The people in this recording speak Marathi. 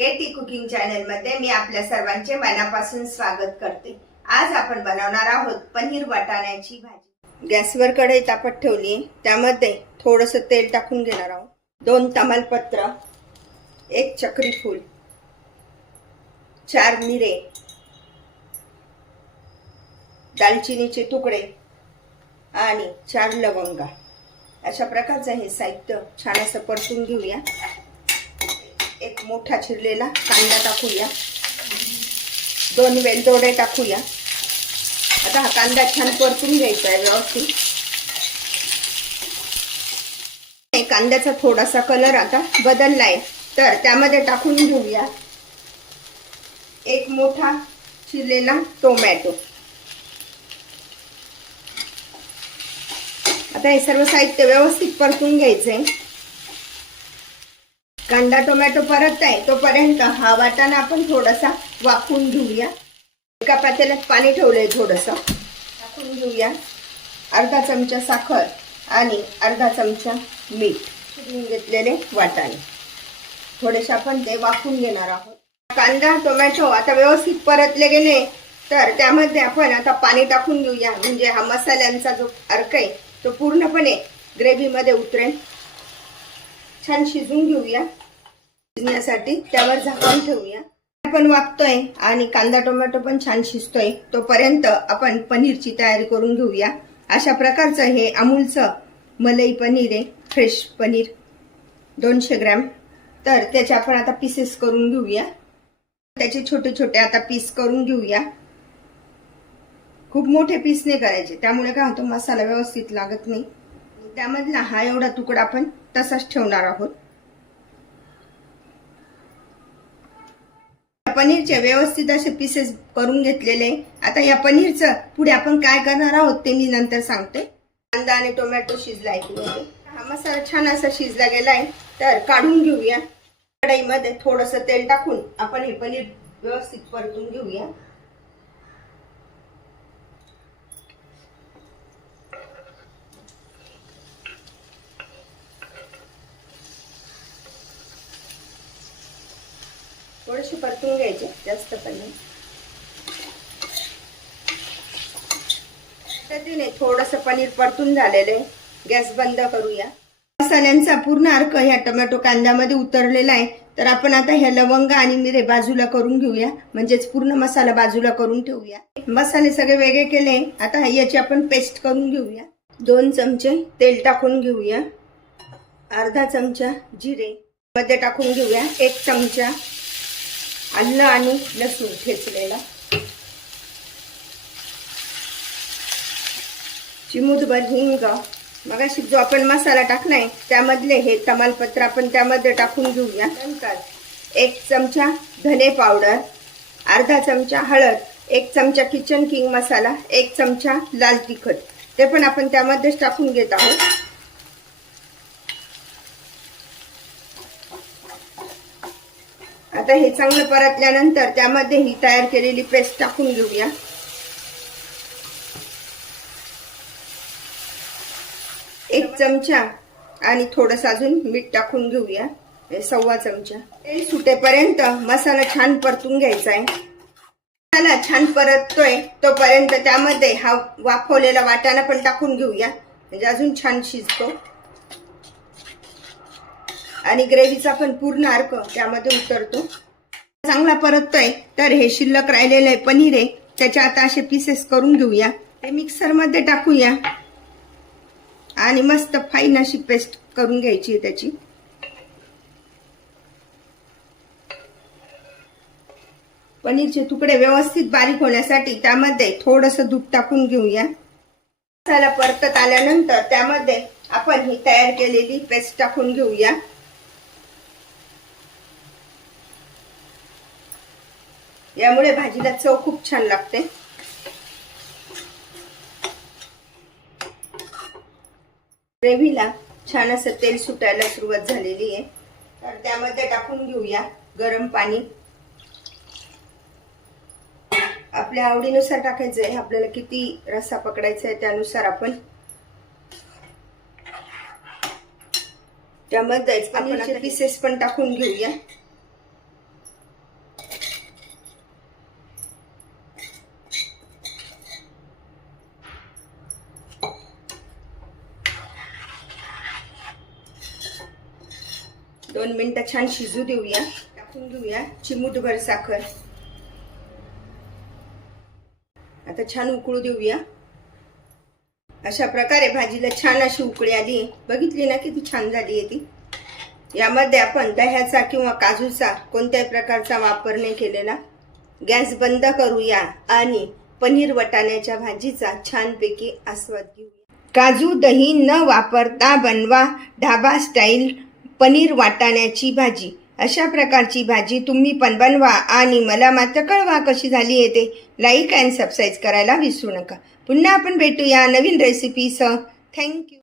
केटी कुकिंग चॅनल मध्ये मी आपल्या सर्वांचे मनापासून स्वागत करते। आज आपण बनवणार आहोत पनीर वाटाण्याची भाजी। गॅसवर कढई तापत ठेवली, त्यामध्ये थोडंसं तेल टाकून घेणार आहोत। 2 तमालपत्र, 1 चक्री फूल, 4 मिरे, दालचिनीचे तुकडे आणि 4 लवंगा। अशा प्रकारचं हे साहित्य छान असं परतून घेऊया। एक मोठा चिरलेला कांदा टाकूया, 2 वेलदोडे टाकूया। आता हा कांदा छान परतून घ्यायचा आहे व्यवस्थित। कांद्याचा थोडासा कलर आता बदललाय, तर त्यामध्ये टाकून घेऊया 1 मोठा चिरलेला टोमॅटो। आता हे सर्व साहित्य व्यवस्थित परतून घ्यायचंय। कांदा टोमॅटो परतताय तोपर्यंत हा वाटाणा आपण थोडासा वाफवून घेऊया। एका पातेल्यात पाणी ठेवलंय, थोडंसं टाकून घेऊया। अर्धा चमचा साखर आणि अर्धा चमचा मीठ, शिजवून घेतलेले वाटाणे थोडेसे आपण ते वाफवून घेणार आहोत। कांदा टोमॅटो आता व्यवस्थित परतले गेले, तर त्यामध्ये आपण आता पाणी टाकून घेऊया, म्हणजे हा मसाल्यांचा जो अर्क आहे तो पूर्णपणे ग्रेव्ही मध्ये उतरेल। छान शिजवून घेऊया। शिजण्यासाठी त्यावर झाकण ठेवूया। आपण वाफतोय आणि कांदा टोमॅटो पण छान शिजतोय, तोपर्यंत आपण पनीरची तयारी करून घेऊया। अशा प्रकारचं हे अमूलचं मलाई पनीर आहे, फ्रेश पनीर 200 ग्रॅम। तर त्याचे आपण आता पीसेस करून घेऊया। त्याचे छोटे छोटे आता पीस करून घेऊया। खूप मोठे पीस नाही करायचे, त्यामुळे काय होतं मसाला व्यवस्थित लागत नाही। त्यामधला हा एवढा तुकडा आपण तसाच ठेवणार आहोत। पनीरचे व्यवस्थित असे पीसेस करून घेतलेले। आता या पनीरचं पुढे आपण काय करणार आहोत ते मी नंतर सांगते। कांदा आणि टोमॅटो शिजलाय की हा मसाला छान असा शिजला गेलाय, तर काढून घेऊया। कढईमध्ये थोडंसं तेल टाकून आपण हे पनीर व्यवस्थित परतून घेऊया। थोडेसे परतून घ्यायचे, जास्त पण नाही। थोडंसं पनीर परतून झालेलं आहे, गॅस बंद करूया। मसाल्यांचा पूर्ण अर्क ह्या टोमॅटो कांद्यामध्ये उतरलेला आहे, तर आपण आता ह्या लवंगा आणि मिरे बाजूला करून घेऊया, म्हणजेच पूर्ण मसाला बाजूला करून ठेवूया। मसाले सगळे वेगळे केले, आता याची आपण पेस्ट करून घेऊया। 2 चमचे तेल टाकून घेऊया, अर्धा चमचा जिरे मध्ये टाकून घेऊया, 1 चमचा आलं आणि लसूण ठेचलेला, चिमूटभर हिंग, मगाशी जो आपण मसाला टाकलाय त्यामधले हे तमालपत्र आपण त्यामध्ये टाकून घेऊया। नंतर 1 चमचा धने पावडर, अर्धा चमचा हळद, 1 चमचा किचन किंग मसाला, 1 चमचा लाल तिखट, ते पण आपण त्यामध्येच टाकून घेत आहोत। आता हे चांगलं परतल्यानंतर त्यामध्ये ही तयार केलेली पेस्ट टाकून घेऊया। एक चमचा आणि थोडंसं अजून मीठ टाकून घेऊया, 1.25 चमचा। तेल सुटेपर्यंत मसाला छान परतून घ्यायचा आहे। मसाला छान परततोय तोपर्यंत त्यामध्ये हा वाफवलेला वाटाणा पण टाकून घेऊया, म्हणजे अजून छान शिजतो आणि ग्रेव्हीचा पण पूर्ण अर्क त्यामध्ये उतरतो। चांगला परततोय, तर हे शिल्लक राहिलेले पनीर आहे त्याचे आता असे पीसेस करून घेऊया। हे मिक्सर मध्ये टाकूया आणि मस्त फाईन अशी पेस्ट करून घ्यायची आहे त्याची। पनीरचे तुकडे व्यवस्थित बारीक होण्यासाठी त्यामध्ये थोडंसं दूध टाकून घेऊया। मसाला परतत आल्यानंतर त्यामध्ये आपण ही तयार केलेली पेस्ट टाकून घेऊया। यामुळे भाजीला चव खूप छान लागते। ग्रेव्हीला छान असं तेल सुटायला सुरुवात झालेली आहे, तर त्यामध्ये टाकून घेऊया गरम पाणी। आपल्या आवडीनुसार टाकायचं आहे, आपल्याला किती रस्सा पकडायचा आहे त्यानुसार आपण त्यामध्ये पनीरचे पीसेस पण टाकून घेऊया। 2 मिनिटं छान शिजू देऊया. टाकून घेऊया चिमूटभर साखर. आता छान उकळू देऊया. अशा प्रकारे भाजीला छान अशी उकळी आली. बघितली ना किती छान झाली आहे ती. यामध्ये आपण दह्याचा किंवा काजूचा कोणत्याही प्रकारचा वापर नाही केलेला. गॅस बंद करूया आणि पनीर वटाण्याच्या भाजीचा छानपैकी आस्वाद घेऊया. काजू दही न वापरता बनवा ढाबा स्टाईल पनीर वाटाण्याची भाजी. अशा प्रकारची भाजी तुम्ही पण बनवा आणि मला मात्र कळवा कशी झाली आहे ते. लाईक अँड सबस्क्राईब करायला विसरू नका. पुन्हा आपण भेटूया नवीन रेसिपीसह. थँक्यू.